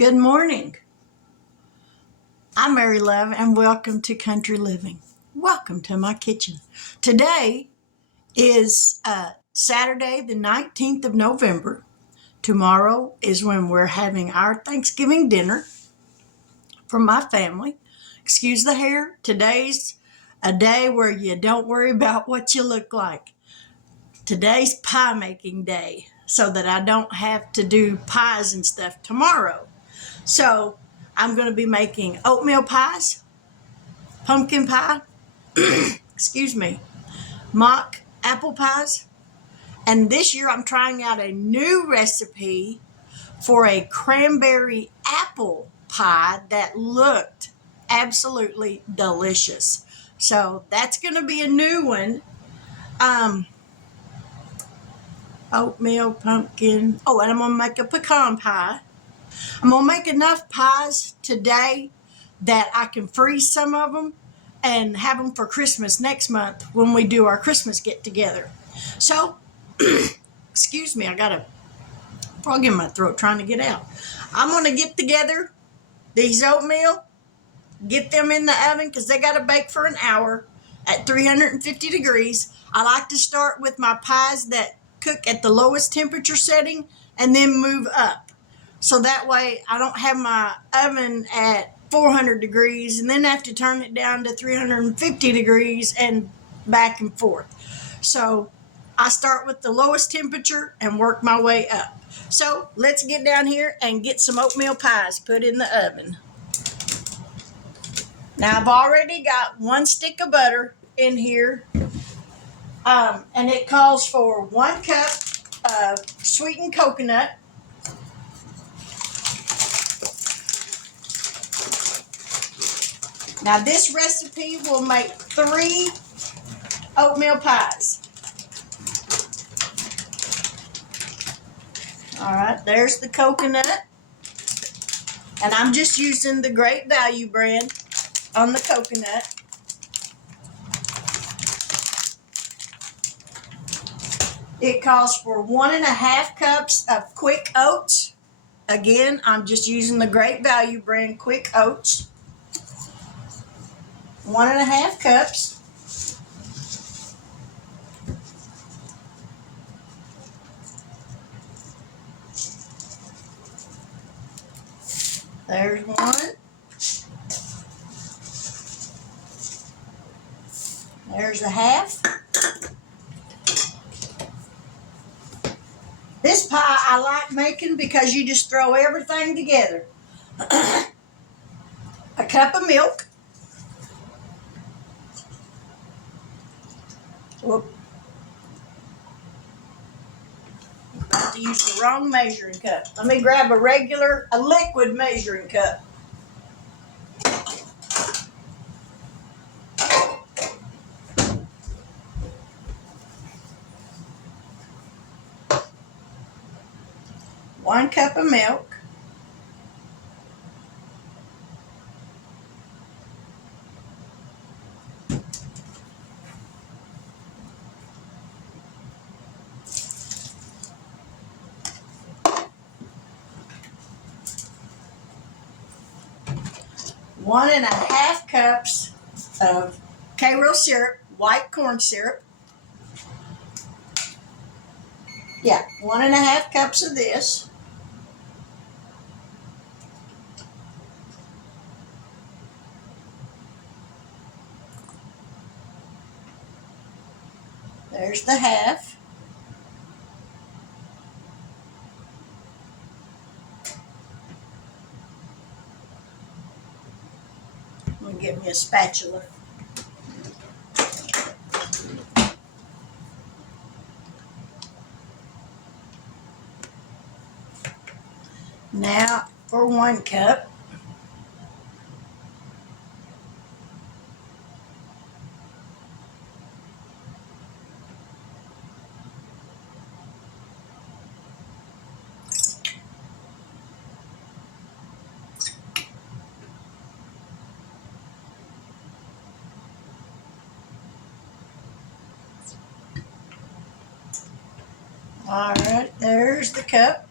Good morning. I'm Mary Love and welcome to Country Living. Welcome to my kitchen. Today is Saturday, the 19th of November. Tomorrow is when we're having our Thanksgiving dinner for my family. Excuse the hair. Today's a day where you don't worry about what you look like. Today's pie making day so that I don't have to do pies and stuff tomorrow. So I'm going to be making oatmeal pies, pumpkin pie, excuse me, mock apple pies. And this year I'm trying out a new recipe for a cranberry apple pie that looked absolutely delicious. So that's going to be a new one. Oatmeal, pumpkin. Oh, and I'm going to make a pecan pie. I'm going to make enough pies today that I can freeze some of them and have them for Christmas next month when we do our Christmas get together. So, excuse me, I got a frog in my throat trying to get out. I'm going to get together these oatmeal, get them in the oven because they got to bake for an hour at 350 degrees. I like to start with my pies that cook at the lowest temperature setting and then move up. So that way I don't have my oven at 400 degrees and then have to turn it down to 350 degrees and back and forth. So I start with the lowest temperature and work my way up. So let's get down here and get some oatmeal pies put in the oven. Now I've already got 1 stick of butter in here, and it calls for 1 cup of sweetened coconut. Now this recipe will make 3 oatmeal pies. All right, there's the coconut. And I'm just using the Great Value brand on the coconut. It calls for 1.5 cups of quick oats. Again, I'm just using the Great Value brand quick oats. 1.5 cups. There's 1. There's 1/2. This pie I like making because you just throw everything together. A cup of milk. Whoop. I'm about to use the wrong measuring cup. Let me grab a liquid measuring cup. One cup of milk. One and a half cups of Karo syrup, white corn syrup. Yeah, 1.5 cups of this. There's the half. I'm going to get me a spatula. Now for 1 cup. All right, there's the cup.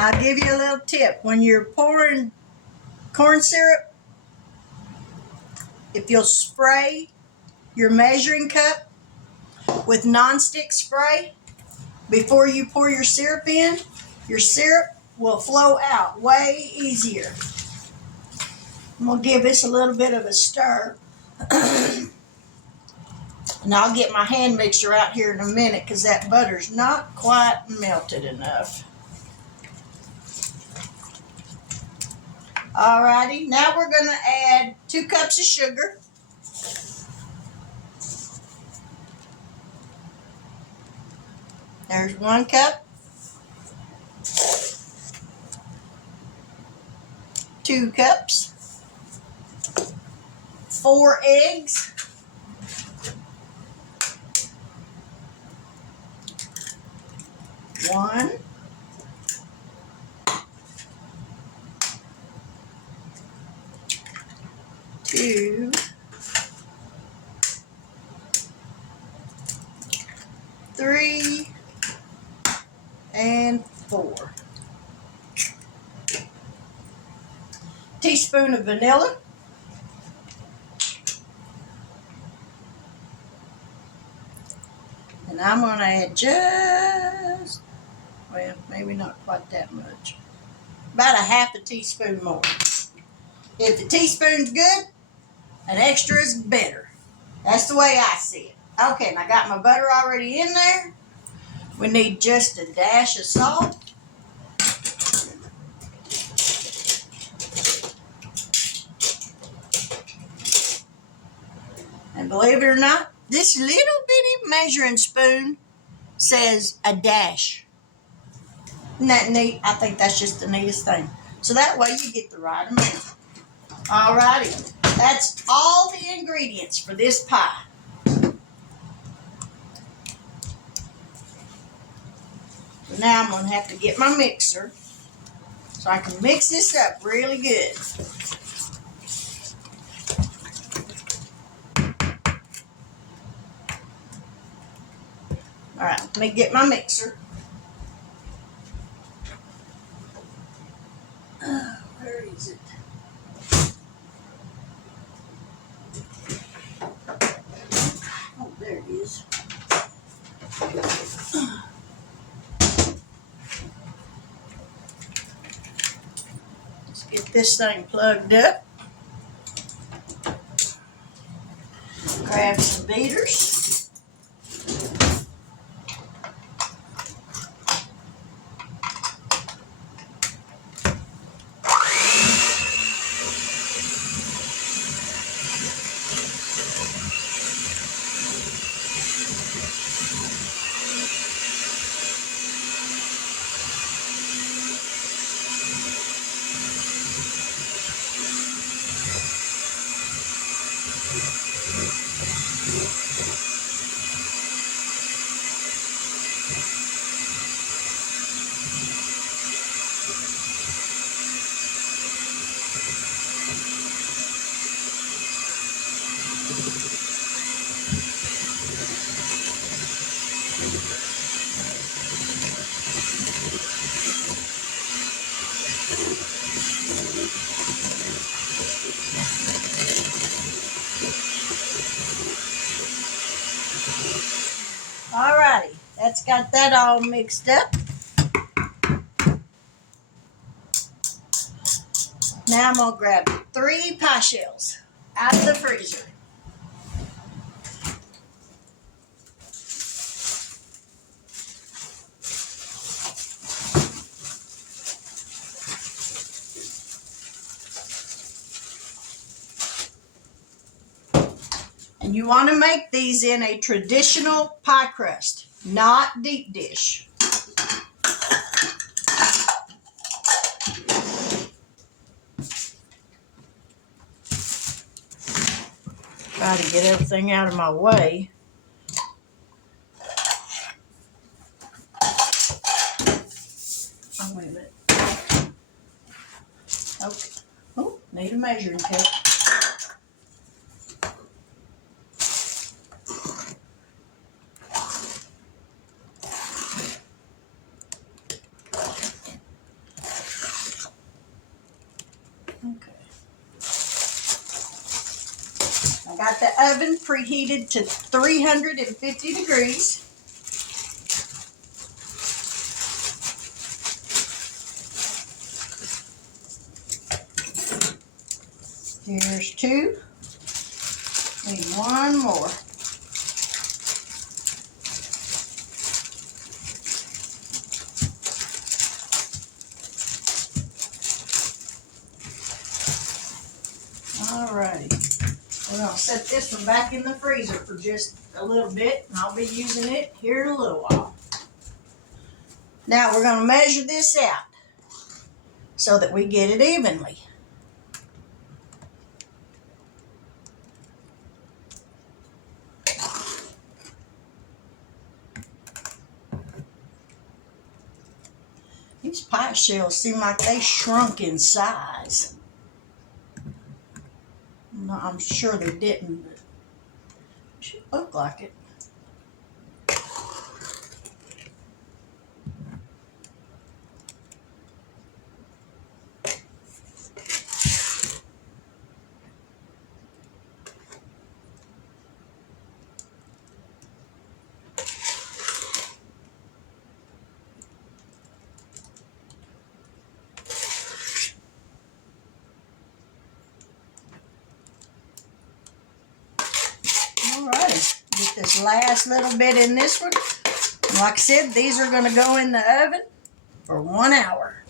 Now, I'll give you a little tip. When you're pouring corn syrup, if you'll spray your measuring cup with nonstick spray before you pour your syrup in, your syrup will flow out way easier. I'm going to give this a little bit of a stir. And I'll get my hand mixer out here in a minute because that butter's not quite melted enough. Alrighty, now we're going to add 2 cups of sugar. There's 1 cup. 2 cups. 4 eggs. 1. 2. 3. And 4. Teaspoon of vanilla. And I'm going to add just, well, maybe not quite that much. About a half a teaspoon more. If the teaspoon's good, an extra is better. That's the way I see it. Okay, and I got my butter already in there. We need just a dash of salt. And believe it or not, this little bitty measuring spoon says a dash. Isn't that neat? I think that's just the neatest thing. So that way you get the right amount. Alrighty, that's all the ingredients for this pie. So now I'm going to have to get my mixer so I can mix this up really good. Alright, let me get my mixer. Where is it? Oh, there it is. Let's get this thing plugged up. Grab some beaters. Alrighty, that's got that all mixed up. Now I'm going to grab 3 pie shells out of the freezer. And you want to make these in a traditional pie crust, not deep dish. Try to get everything out of my way. Oh, wait a minute. Okay. Oh, need a measuring cup. got the oven preheated to 350 degrees. Here's two. Need one more. Alrighty. We're going to set this one back in the freezer for just a little bit, and I'll be using it here in a little while. Now we're going to measure this out so that we get it evenly. These pie shells seem like they shrunk in size. No, I'm sure they didn't, but it should look like it. Alright, get this last little bit in this one. Like I said, these are going to go in the oven for 1 hour.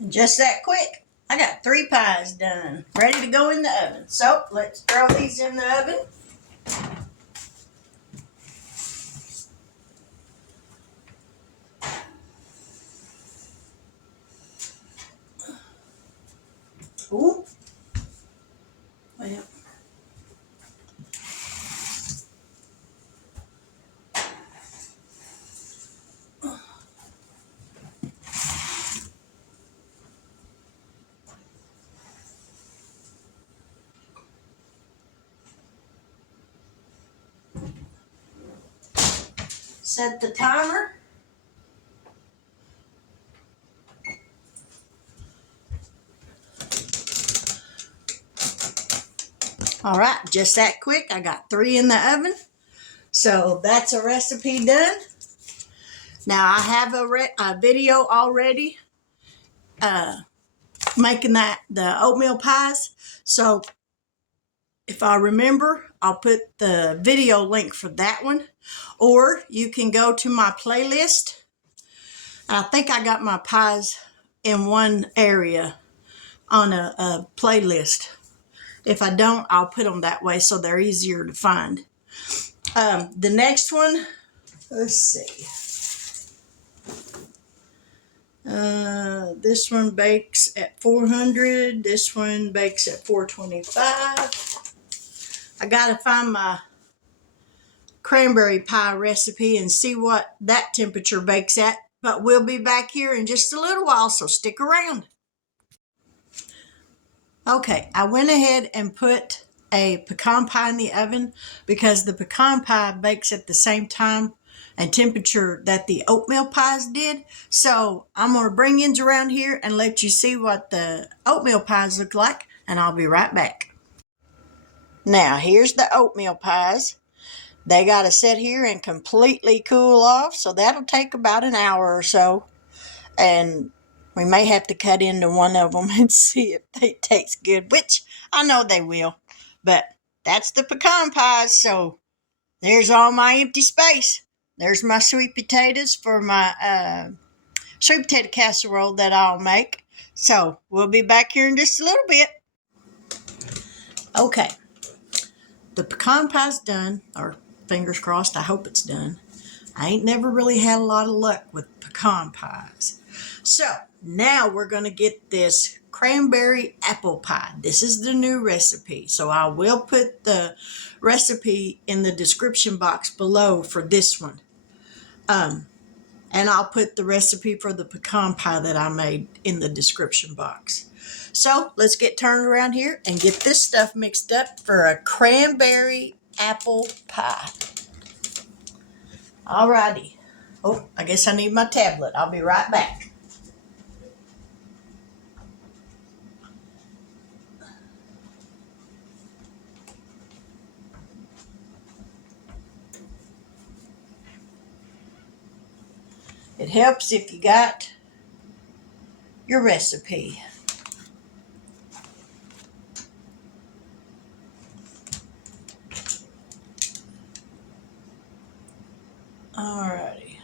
And just that quick, I got 3 pies done, ready to go in the oven. So let's throw these in the oven. Ooh. Well. Set the timer. All right, just that quick. I got 3 in the oven. So that's a recipe done. Now I have a video already making the oatmeal pies. So if I remember, I'll put the video link for that one. Or you can go to my playlist. I think I got my pies in one area on a playlist. If I don't, I'll put them that way so they're easier to find. The next one, let's see. This one bakes at 400. This one bakes at 425. I gotta find my cranberry pie recipe and see what that temperature bakes at. But we'll be back here in just a little while, so stick around. Okay, I went ahead and put a pecan pie in the oven because the pecan pie bakes at the same time and temperature that the oatmeal pies did. So I'm going to bring ends around here and let you see what the oatmeal pies look like, and I'll be right back. Now, here's the oatmeal pies. They got to sit here and completely cool off, so that'll take about an hour or so. And we may have to cut into one of them and see if they taste good, which I know they will. But that's the pecan pies, so there's all my empty space. There's my sweet potatoes for my sweet potato casserole that I'll make. So we'll be back here in just a little bit. Okay, the pecan pie's done, or fingers crossed, I hope it's done. I ain't never really had a lot of luck with pecan pies. So now we're going to get this cranberry apple pie. This is the new recipe. So I will put the recipe in the description box below for this one. And I'll put the recipe for the pecan pie that I made in the description box. So let's get turned around here and get this stuff mixed up for a cranberry apple pie. Alrighty. Oh, I guess I need my tablet. I'll be right back. It helps if you got your recipe. Alrighty.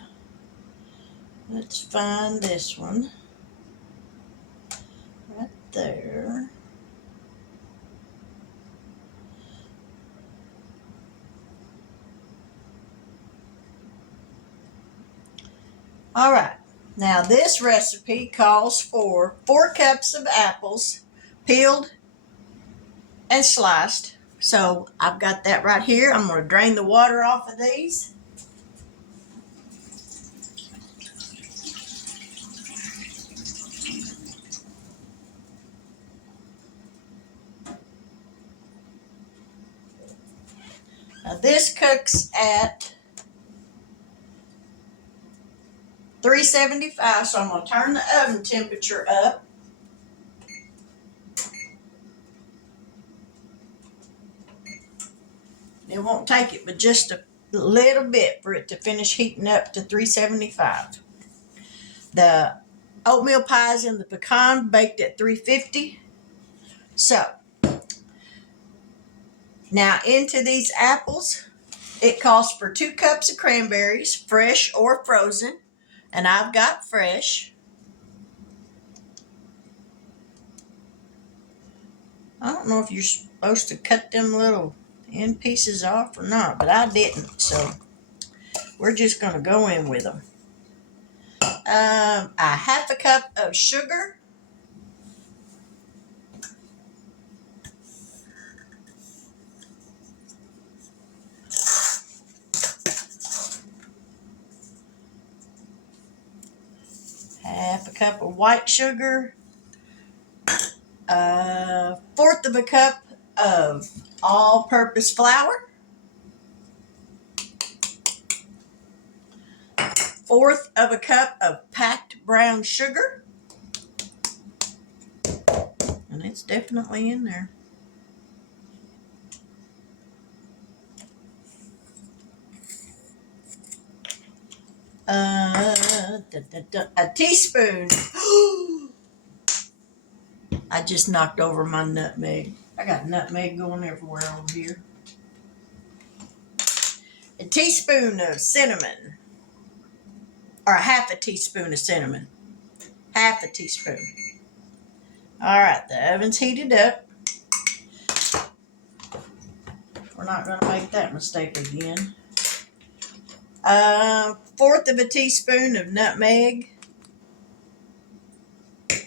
Let's find this one. Right there. Alright. Now this recipe calls for 4 cups of apples, peeled and sliced. So I've got that right here. I'm going to drain the water off of these. Now this cooks at 375, so I'm going to turn the oven temperature up. It won't take it but just a little bit for it to finish heating up to 375. The oatmeal pies and the pecan baked at 350. So now into these apples, it calls for 2 cups of cranberries, fresh or frozen, and I've got fresh. I don't know if you're supposed to cut them little end pieces off or not, but I didn't, so we're just going to go in with them. A half a cup of sugar, half a cup of white sugar, a fourth of a cup of all-purpose flour, fourth of a cup of packed brown sugar, and it's definitely in there. A teaspoon. I just knocked over my nutmeg. I got nutmeg going everywhere over here. A teaspoon of cinnamon, or half a teaspoon of cinnamon. Half a teaspoon. All right, the oven's heated up. We're not going to make that mistake again. Fourth of a teaspoon of nutmeg.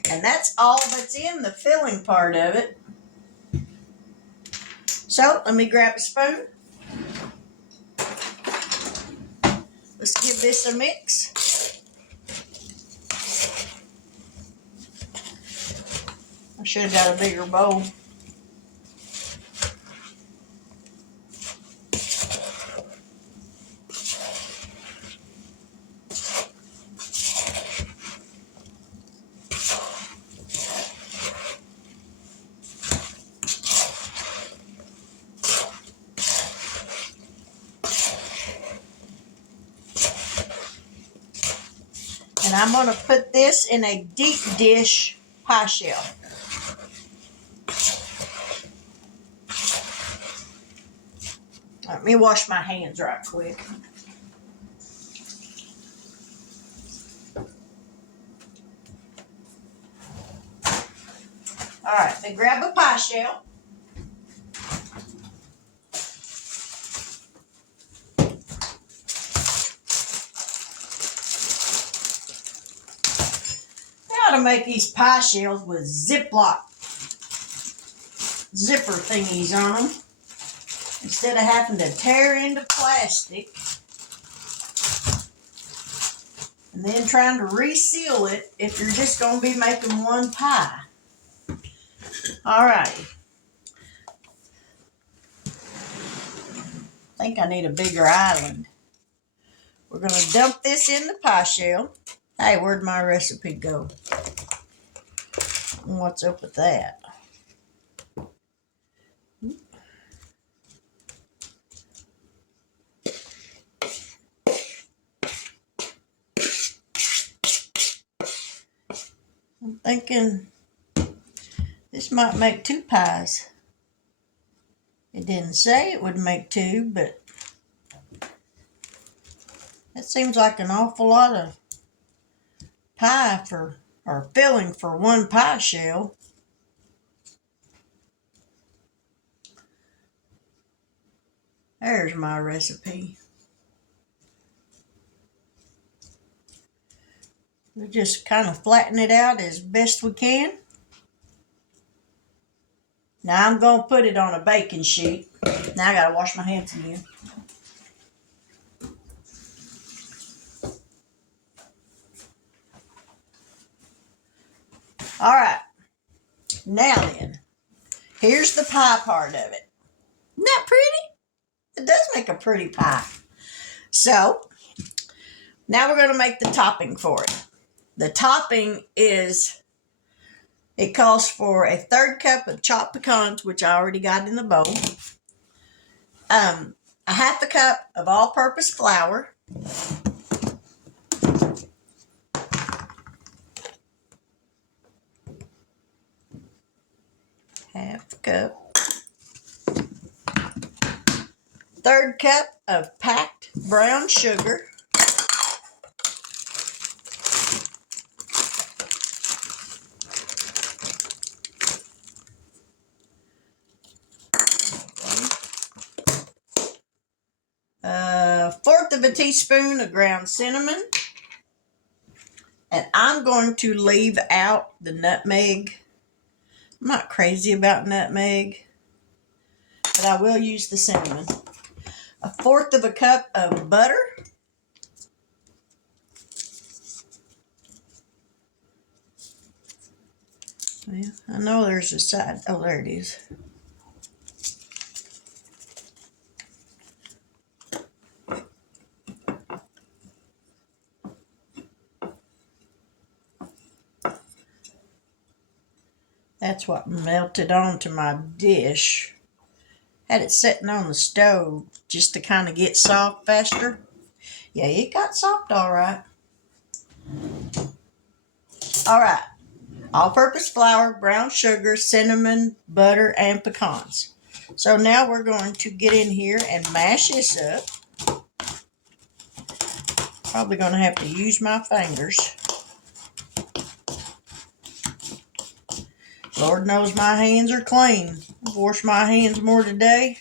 And that's all that's in the filling part of it. So let me grab a spoon. Let's give this a mix. I should have got a bigger bowl. And I'm going to put this in a deep dish pie shell. Let me wash my hands right quick. All right, then grab a pie shell. I ought to make these pie shells with Ziploc zipper thingies on them instead of having to tear into plastic and then trying to reseal it if you're just going to be making one pie. All right. I think I need a bigger island. We're going to dump this in the pie shell. Hey, where'd my recipe go? What's up with that? I'm thinking this might make 2 pies. It didn't say it would make 2, but that seems like an awful lot of pie or filling for 1 pie shell. There's my recipe. We just kind of flatten it out as best we can. Now I'm going to put it on a baking sheet. Now I got to wash my hands again. All right. Now then, here's the pie part of it. Isn't that pretty? It does make a pretty pie. So now we're going to make the topping for it. The topping is, it calls for a 1/3 cup of chopped pecans, which I already got in the bowl. A 1/2 cup of all-purpose flour. 1/2 cup. 1/3 cup of packed brown sugar. 1/4 of a teaspoon of ground cinnamon. And I'm going to leave out the nutmeg. I'm not crazy about nutmeg, but I will use the cinnamon. 1/4 of a cup of butter. Well, I know there's a side. Oh, there it is. That's what melted onto my dish. Had it sitting on the stove just to kind of get soft faster. Yeah, it got soft all right. All right. All-purpose flour, brown sugar, cinnamon, butter, and pecans. So now we're going to get in here and mash this up. Probably going to have to use my fingers. Lord knows my hands are clean. I've washed my hands more today.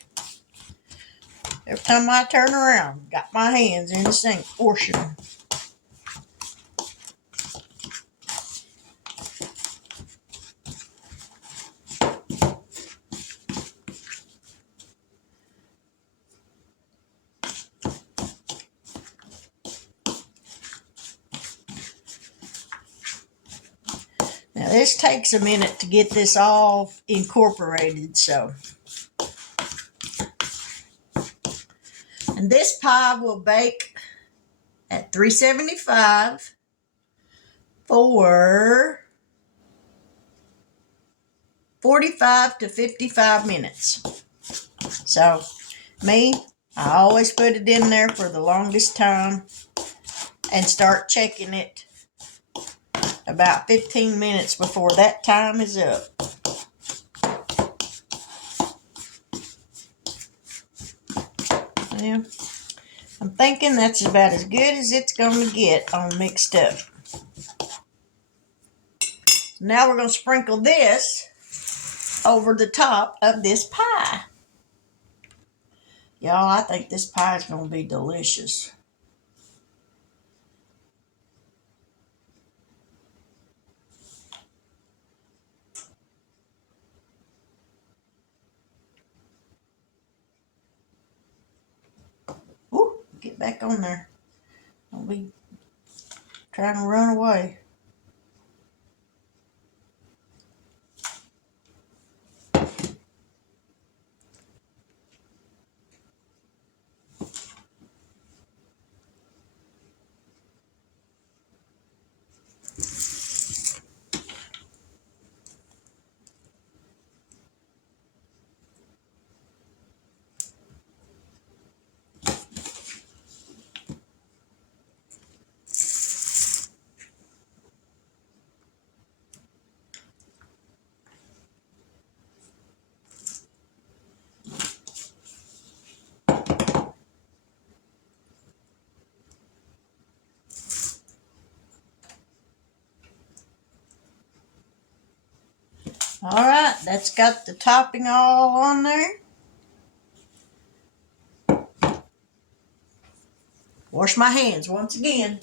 Every time I turn around, got my hands in the sink washing them. Now this takes a minute to get this all incorporated, so. And this pie will bake at 375 for 45 to 55 minutes. So me, I always put it in there for the longest time and start checking it about 15 minutes before that time is up. Yeah, I'm thinking that's about as good as it's going to get on mixed up. Now we're going to sprinkle this over the top of this pie. Y'all, I think this pie is going to be delicious. Ooh, get back on there. Don't be trying to run away. All right, that's got the topping all on there. Wash my hands once again.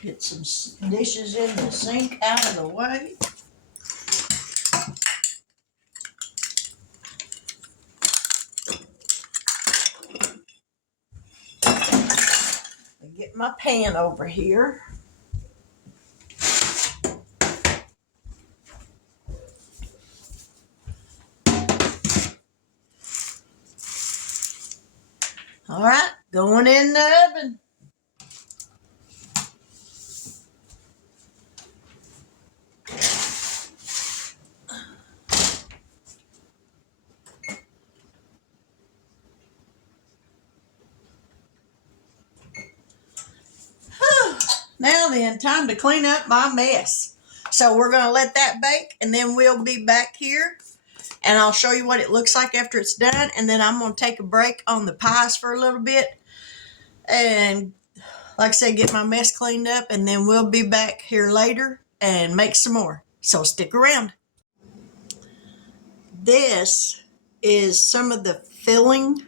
Get some dishes in the sink out of the way. Get my pan over here. All right, going in the oven. Now then, time to clean up my mess. So we're going to let that bake, and then we'll be back here, and I'll show you what it looks like after it's done, and then I'm going to take a break on the pies for a little bit, and like I said, get my mess cleaned up, and then we'll be back here later and make some more. So stick around. This is some of the filling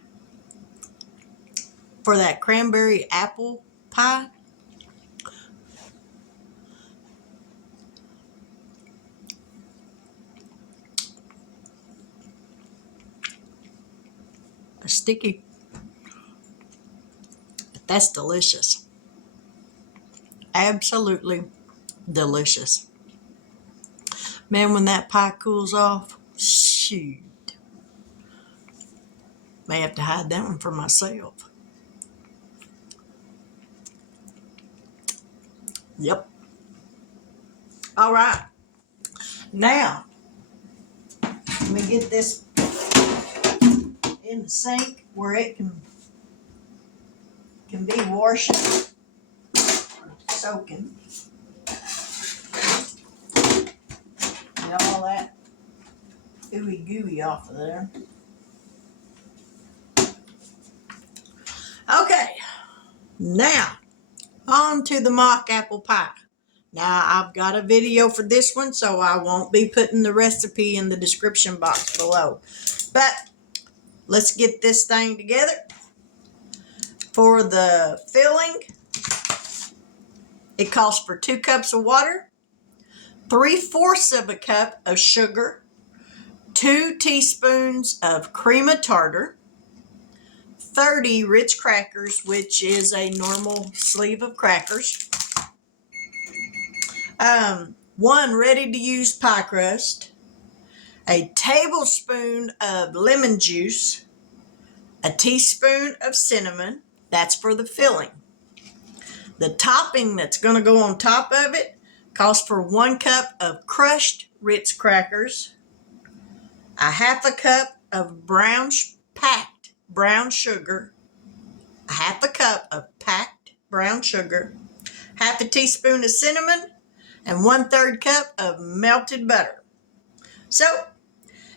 for that cranberry apple pie. Sticky, but that's delicious. Absolutely delicious. Man, when that pie cools off, shoot. May have to hide that one for myself. Yep. All right. Now, let me get this in the sink where it can be washing, soaking. Get all that ooey gooey off of there. Okay, now on to the mock apple pie. Now I've got a video for this one, so I won't be putting the recipe in the description box below. But let's get this thing together. For the filling, it calls for 2 cups of water, 3/4 of a cup of sugar, 2 teaspoons of cream of tartar, 30 Ritz crackers, which is a normal sleeve of crackers, 1 ready-to-use pie crust, a tablespoon of lemon juice, a teaspoon of cinnamon. That's for the filling. The topping that's going to go on top of it calls for 1 cup of crushed Ritz crackers, a 1/2 cup of packed brown sugar, a 1/2 cup of packed brown sugar, 1/2 teaspoon of cinnamon, and 1/3 cup of melted butter. So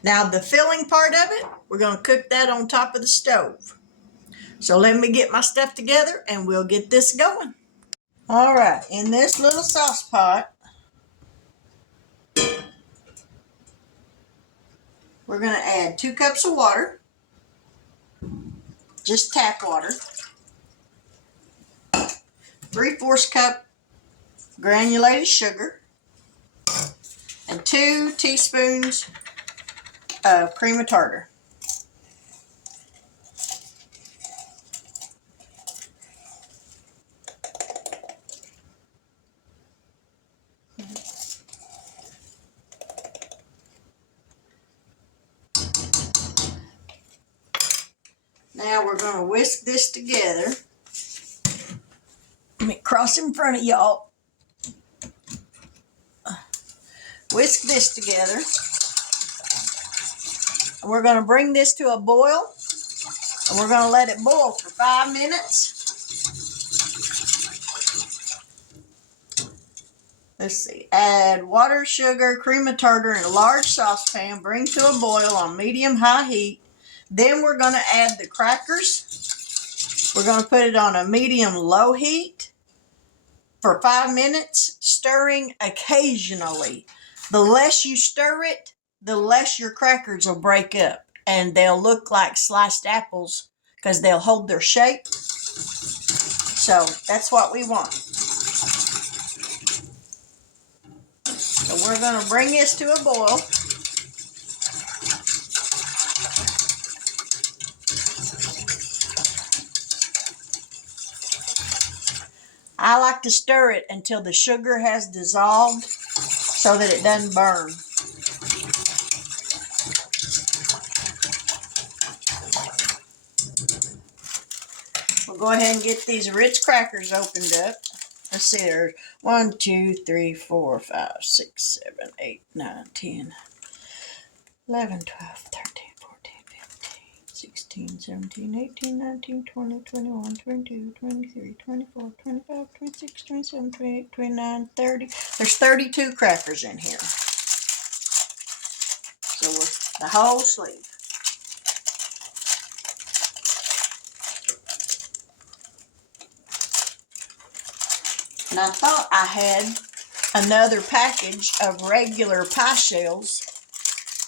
now the filling part of it, we're going to cook that on top of the stove. So let me get my stuff together and we'll get this going. All right, in this little sauce pot, we're going to add 2 cups of water, just tap water, 3/4 cup granulated sugar, and 2 teaspoons of cream of tartar. Now we're going to whisk this together. Let me cross in front of y'all. Whisk this together. And we're going to bring this to a boil. And we're going to let it boil for 5 minutes. Let's see. Add water, sugar, cream of tartar in a large saucepan. Bring to a boil on medium-high heat. Then we're going to add the crackers. We're going to put it on a medium-low heat for 5 minutes, stirring occasionally. The less you stir it, the less your crackers will break up. And they'll look like sliced apples because they'll hold their shape. So that's what we want. So we're going to bring this to a boil. I like to stir it until the sugar has dissolved so that it doesn't burn. We'll go ahead and get these Ritz crackers opened up. Let's see, there's 1, 2, 3, 4, 5, 6, 7, 8, 9, 10, 11, 12, 13, 14, 15, 16, 17, 18, 19, 20, 21, 22, 23, 24, 25, 26, 27, 28, 29, 30. There's 32 crackers in here. So the whole sleeve. And I thought I had another package of regular pie shells.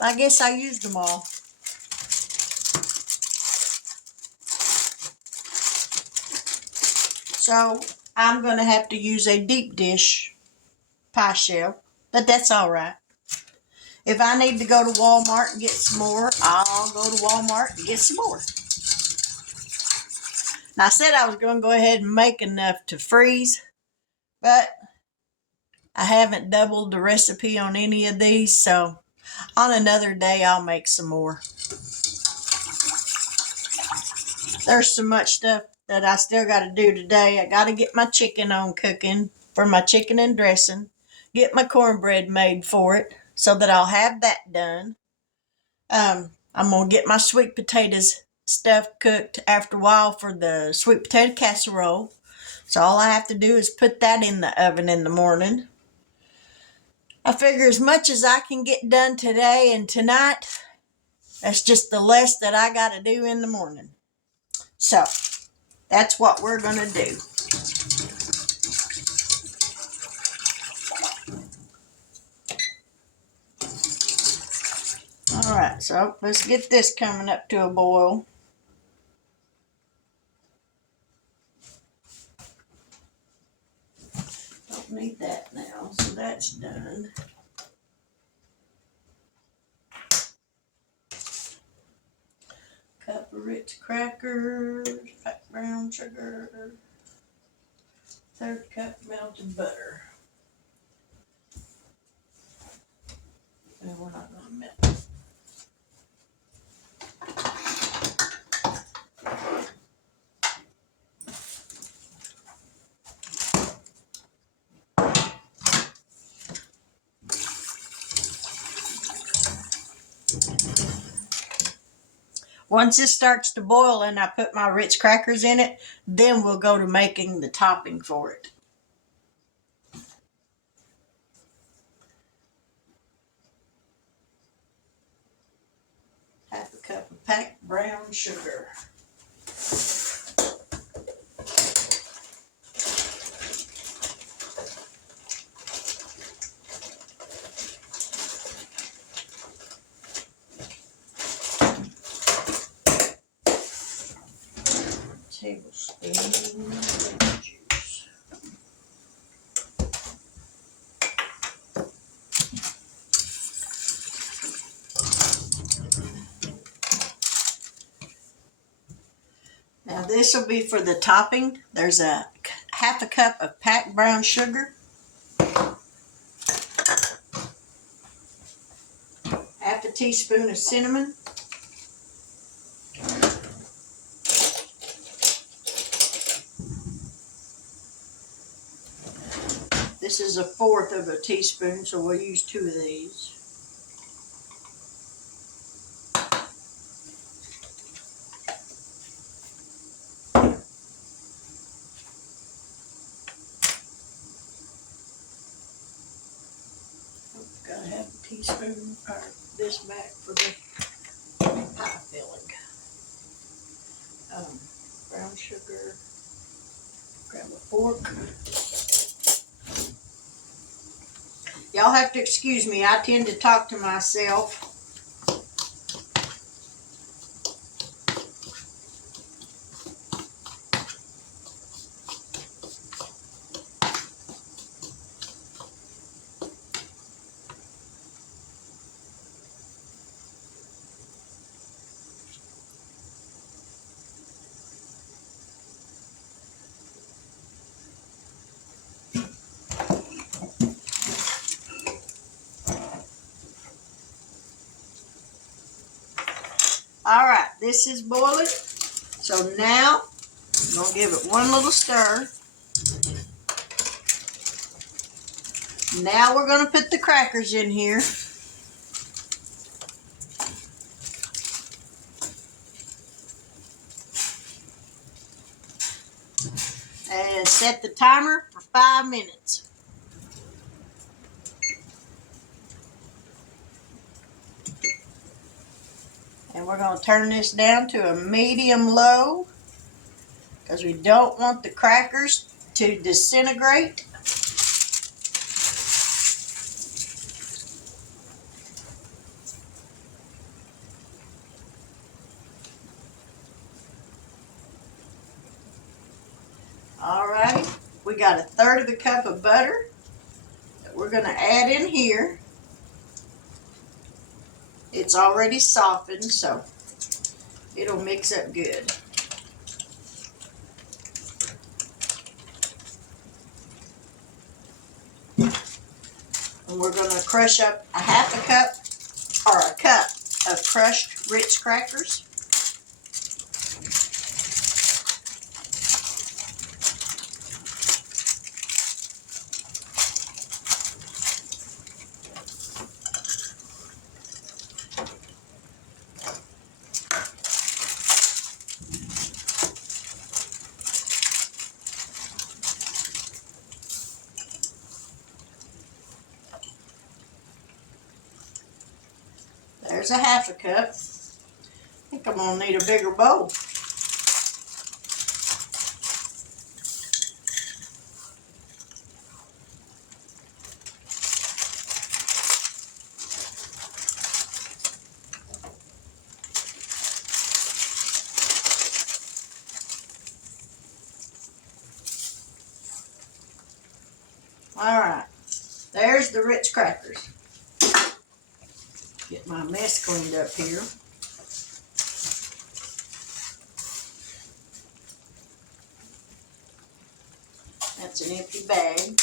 I guess I used them all. So I'm going to have to use a deep dish pie shell, but that's all right. If I need to go to Walmart and get some more, I'll go to Walmart and get some more. Now I said I was going to go ahead and make enough to freeze, but I haven't doubled the recipe on any of these, so on another day I'll make some more. There's so much stuff that I still got to do today. I got to get my chicken on cooking for my chicken and dressing. Get my cornbread made for it so that I'll have that done. I'm going to get my sweet potatoes stuff cooked after a while for the sweet potato casserole. So all I have to do is put that in the oven in the morning. I figure as much as I can get done today and tonight, that's just the less that I got to do in the morning. So that's what we're going to do. All right, so let's get this coming up to a boil. Don't need that now, so that's done. Cup of Ritz crackers, packed brown sugar, 1/3 cup melted butter. And we're not going to melt. Once this starts to boil and I put my Ritz crackers in it, then we'll go to making the topping for it. Half a cup of packed brown sugar. Tablespoon of juice. Now this will be for the topping. There's a half a cup of packed brown sugar, half a teaspoon of cinnamon, this is 1/4 of a teaspoon, so we'll use 2 of these. Gotta have a teaspoon or this back for the pie filling. Brown sugar. Grab a fork. Y'all have to excuse me. I tend to talk to myself. All right, this is boiling. So now I'm going to give it one little stir. Now we're going to put the crackers in here. And set the timer for 5 minutes. And we're going to turn this down to a medium low because we don't want the crackers to disintegrate. Alrighty, we got 1/3 of a cup of butter that we're going to add in here. It's already softened, so it'll mix up good. And we're going to crush up a 1/2 cup or a cup of crushed Ritz crackers. There's a 1/2 cup. I think I'm going to need a bigger bowl. Alright, there's the Ritz crackers. Get my mess cleaned up here. That's an empty bag.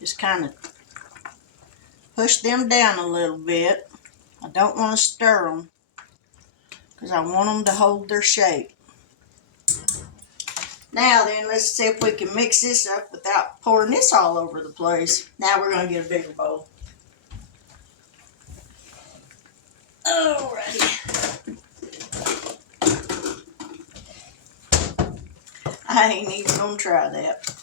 Just kind of push them down a little bit. I don't want to stir them because I want them to hold their shape. Now then, let's see if we can mix this up without pouring this all over the place. Now we're going to get a bigger bowl. Alrighty. I ain't even going to try that.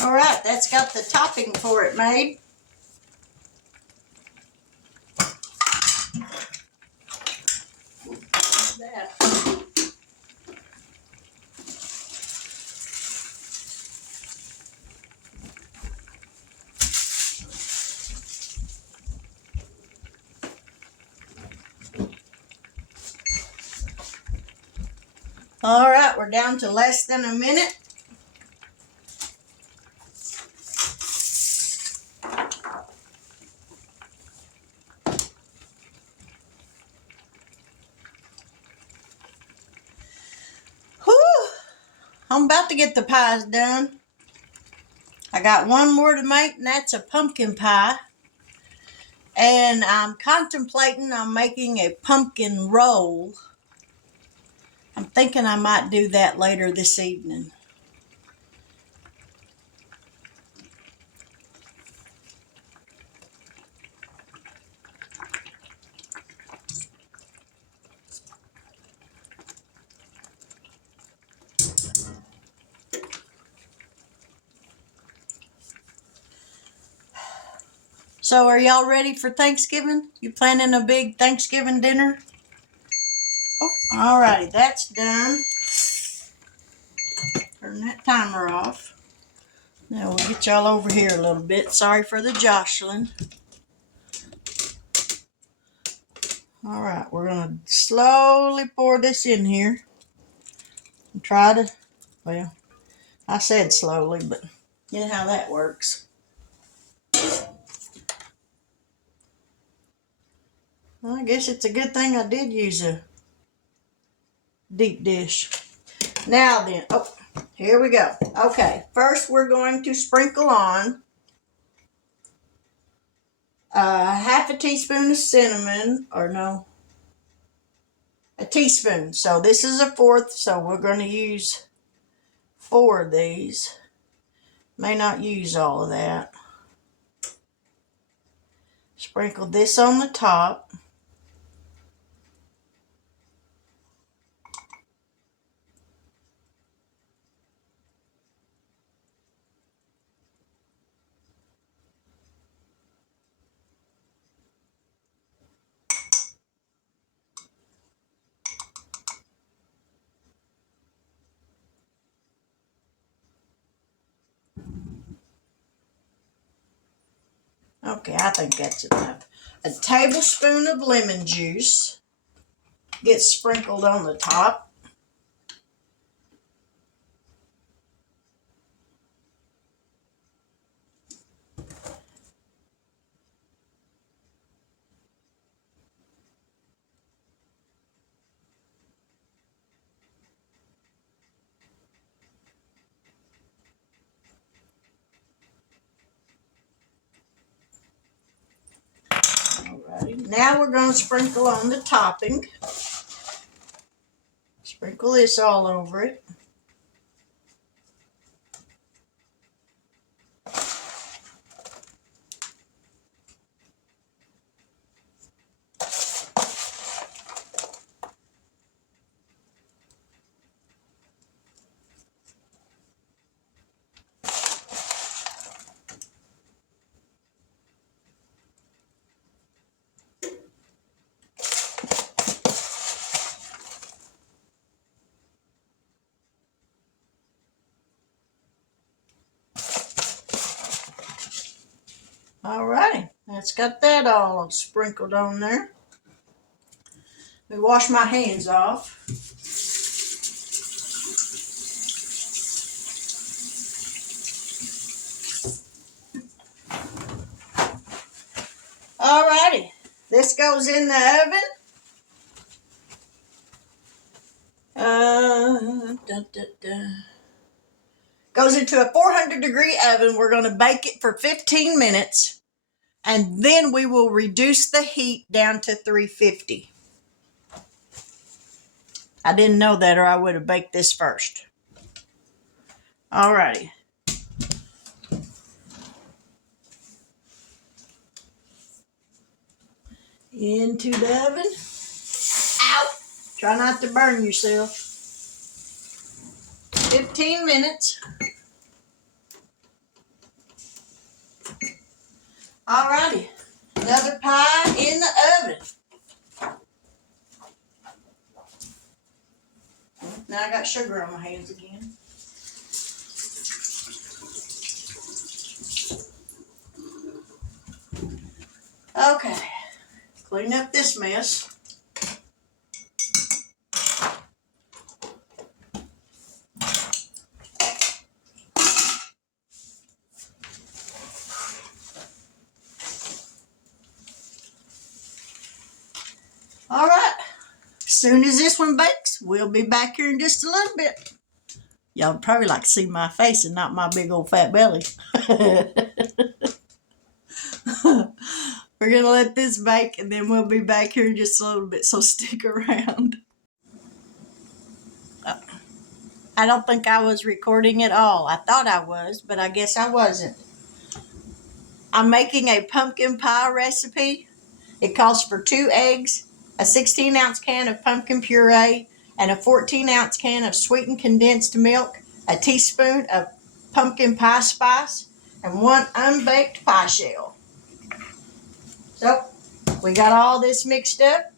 Alright, that's got the topping for it made. that. All right, we're down to less than a minute. Whew! I'm about to get the pies done. I got one more to make, and that's a pumpkin pie. And I'm contemplating on making a pumpkin roll. I'm thinking I might do that later this evening. So are y'all ready for Thanksgiving? You planning a big Thanksgiving dinner? Oh, all righty, that's done. Turn that timer off. Now we'll get y'all over here a little bit. Sorry for the jostling. All right, we're going to slowly pour this in here. And try to, well, I said slowly, but you know how that works. Well, I guess it's a good thing I did use a deep dish. Now then, oh, here we go. Okay, first we're going to sprinkle on half a teaspoon of cinnamon, or no, a teaspoon. So this is a fourth, so we're going to use 4 of these. May not use all of that. Sprinkle this on the top. Okay, I think that's enough. A tablespoon of lemon juice gets sprinkled on the top. Alrighty, now we're going to sprinkle on the topping. Sprinkle this all over it. Alrighty, that's got that all sprinkled on there. Let me wash my hands off. Alrighty, this goes in the oven. Goes into a 400-degree oven. We're going to bake it for 15 minutes, and then we will reduce the heat down to 350. I didn't know that, or I would have baked this first. Alrighty. Into the oven. Ow! Try not to burn yourself. 15 minutes. Alrighty. Another pie in the oven. Now I got sugar on my hands again. Okay, clean up this mess. All right, as soon as this one bakes, we'll be back here in just a little bit. Y'all would probably like to see my face and not my big old fat belly. We're going to let this bake and then we'll be back here in just a little bit, so stick around. I don't think I was recording at all. I thought I was, but I guess I wasn't. I'm making a pumpkin pie recipe. It calls for 2 eggs, a 16-ounce can of pumpkin puree, and a 14-ounce can of sweetened condensed milk, a teaspoon of pumpkin pie spice, and 1 unbaked pie shell. So, we got all this mixed up.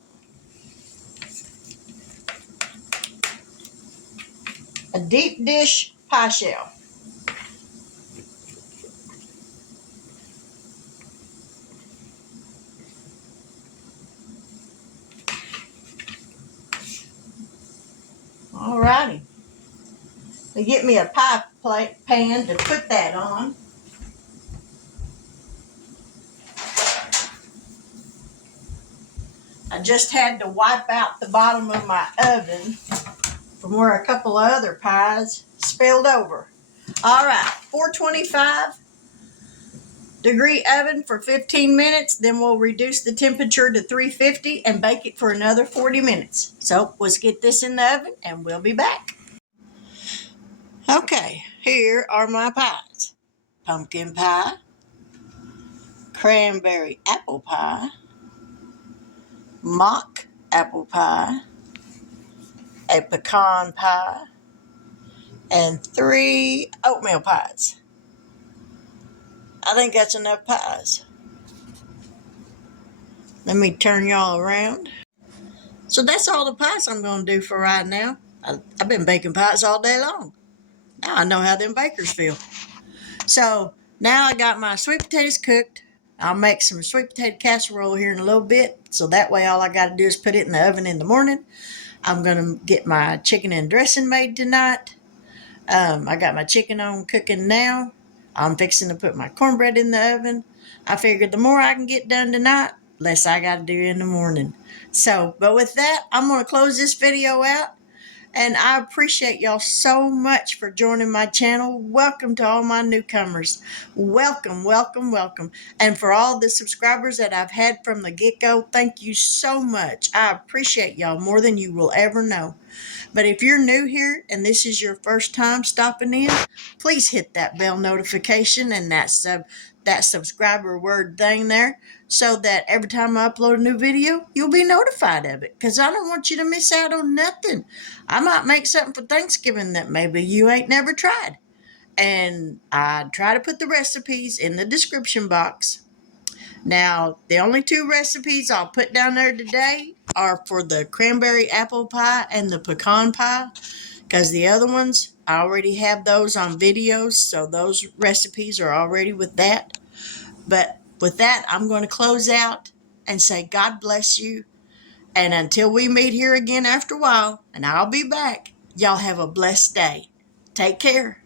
A deep dish pie shell. Alrighty. To get me a pie pan to put that on. I just had to wipe out the bottom of my oven from where a couple of other pies spilled over. All right, 425 degree oven for 15 minutes. Then we'll reduce the temperature to 350 and bake it for another 40 minutes. So let's get this in the oven and we'll be back. Okay, here are my pies. Pumpkin pie, cranberry apple pie, mock apple pie, a pecan pie, and 3 oatmeal pies. I think that's enough pies. Let me turn y'all around. So that's all the pies I'm going to do for right now. I've been baking pies all day long. Now I know how them bakers feel. So now I got my sweet potatoes cooked. I'll make some sweet potato casserole here in a little bit. So that way all I got to do is put it in the oven in the morning. I'm going to get my chicken and dressing made tonight. I got my chicken on cooking now. I'm fixing to put my cornbread in the oven. I figured the more I can get done tonight, less I got to do in the morning. So, but with that, I'm going to close this video out. And I appreciate y'all so much for joining my channel. Welcome to all my newcomers. Welcome, welcome, welcome. And for all the subscribers that I've had from the get-go, thank you so much. I appreciate y'all more than you will ever know. But if you're new here and this is your first time stopping in, please hit that bell notification and that subscriber word thing there, so that every time I upload a new video, you'll be notified of it, because I don't want you to miss out on nothing. I might make something for Thanksgiving that maybe you ain't never tried. And I try to put the recipes in the description box. Now, the only 2 recipes I'll put down there today are for the cranberry apple pie and the pecan pie, because the other ones, I already have those on videos, so those recipes are already with that. But with that, I'm going to close out and say God bless you. And until we meet here again after a while, and I'll be back, y'all have a blessed day. Take care.